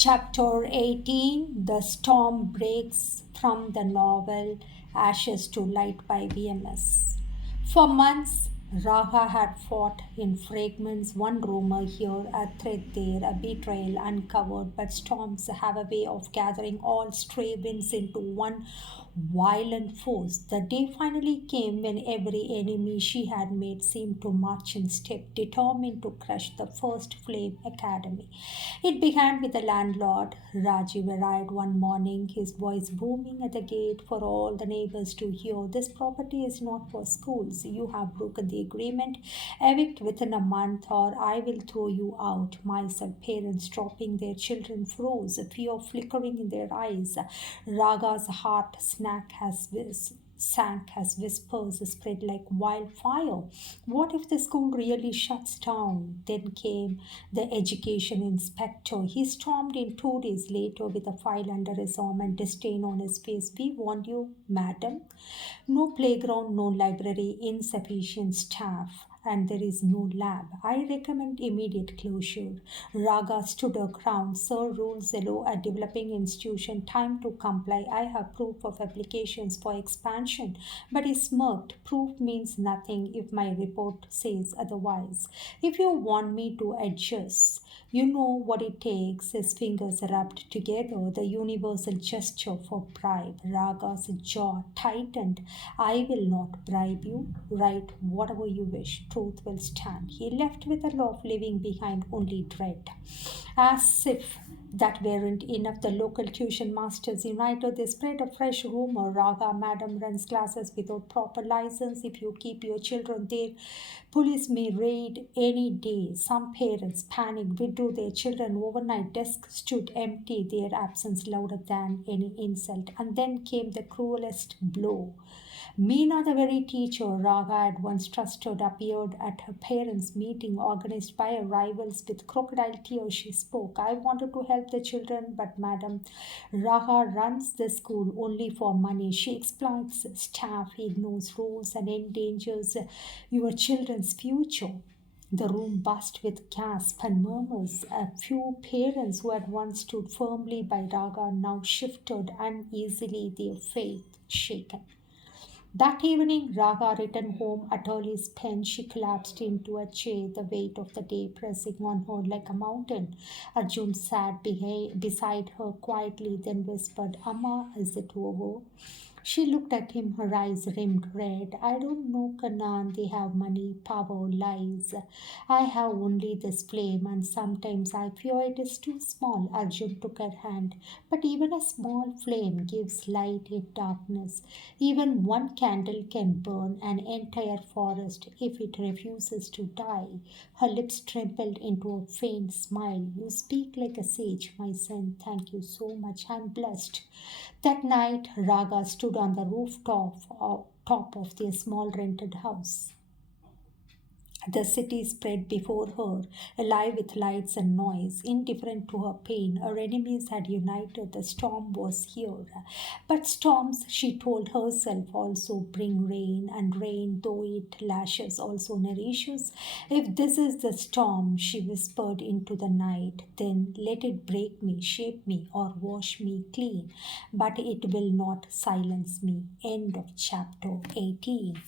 Chapter 18. The Storm Breaks, from the novel Ashes to Light by VMS. For months, Raga had fought in fragments, one rumor here, a thread there, a betrayal uncovered, but storms have a way of gathering all stray winds into one violent force. The day finally came when every enemy she had made seemed to march in step, determined to crush the first Flame Academy. It began with the landlord. Rajiv arrived one morning, his voice booming at the gate for all the neighbors to hear. This property is not for schools. You have broken the agreement. Evict within a month, or I will throw you out. Myself, parents dropping their children froze, fear flickering in their eyes. Raga's heart sank as whispers spread like wildfire. What if the school really shuts down? Then came the education inspector. He stormed in 2 days later with a file under his arm and disdain on his face. We warned you, madam. No playground, no library, insufficient staff, and there is no lab. I recommend immediate closure. Raga stood her ground. Sir, rules allow a developing institution time to comply. I have proof of applications for expansion. But he smirked. Proof means nothing if my report says otherwise. If you want me to adjust, you know what it takes. His fingers rubbed together, the universal gesture for bribe. Raga's jaw tightened. I will not bribe you. Write whatever you wish. Truth will stand. He left with a laugh, leaving behind only dread. As if that weren't enough, the local tuition masters united. They spread a fresh rumor. Raga madam runs classes without proper license. If you keep your children there, police may raid any day. Some parents panicked, withdrew their children overnight. Desks stood empty, their absence louder than any insult. And then came the cruelest blow. Meena, the very teacher Raga had once trusted, appeared at her parents' meeting organized by her rivals. With crocodile tears, she spoke. I wanted to help the children, but madam, Raga runs the school only for money. She exploits staff, ignores rules, and endangers your children's future. The room buzzed with gasps and murmurs. A few parents who had once stood firmly by Raga now shifted uneasily, their faith shaken. That evening, Raga returned home utterly spent. She collapsed into a chair, the weight of the day pressing on her like a mountain. Arjun sat beside her quietly, then whispered, Amma, is it over? She looked at him, her eyes rimmed red. I don't know, Kanan. They have money, power, lies. I have only this flame, and sometimes I fear it is too small. Arjun took her hand. But even a small flame gives light in darkness. Even one candle can burn an entire forest if it refuses to die. Her lips trembled into a faint smile. You speak like a sage, my son. Thank you so much. I'm blessed. That night, Raga stood on the top of their small rented house. The city spread before her, alive with lights and noise, indifferent to her pain. Her enemies had united. The storm was here. But storms, she told herself, also bring rain, and rain, though it lashes, also nourishes. If this is the storm, she whispered into the night, then let it break me, shape me, or wash me clean. But it will not silence me. End of chapter 18.